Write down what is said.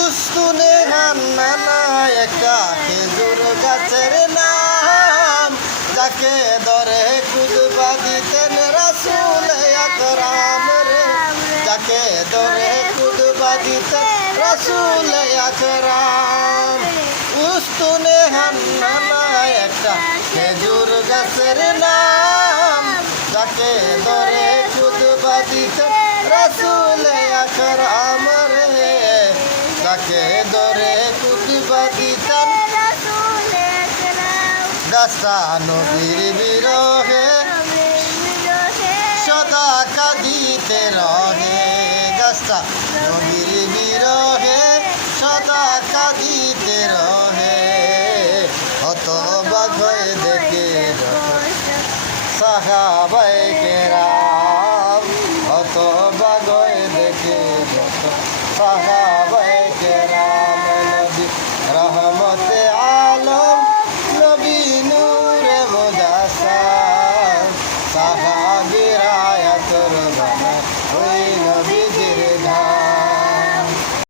উস্তুনে হান্নানা একটা খেজুর গাছের নাম, যাকে ধরে কুদবা দিতেন রাসূল আকরাম রে, যাকে ধরে কুদবা দিতেন রাসূল আকরাম। উস্তুনে হান্নানা একটা খেজুর গাছের নাম, যাকে ধরে কুদবা দিতেন রাসূল আকরাম রে, যাকে ধরে কুদবা দিতেন। গাছটা নবীর বিরহে সদা কাঁদিতে রহে, গাছটা নবীর বিরহে সদা কাঁদিতে রহে। হতবাক হয়ে দেখে সাহাবায়ে কেরাম, হতবাক হয়ে দেখে সাহাবায়ে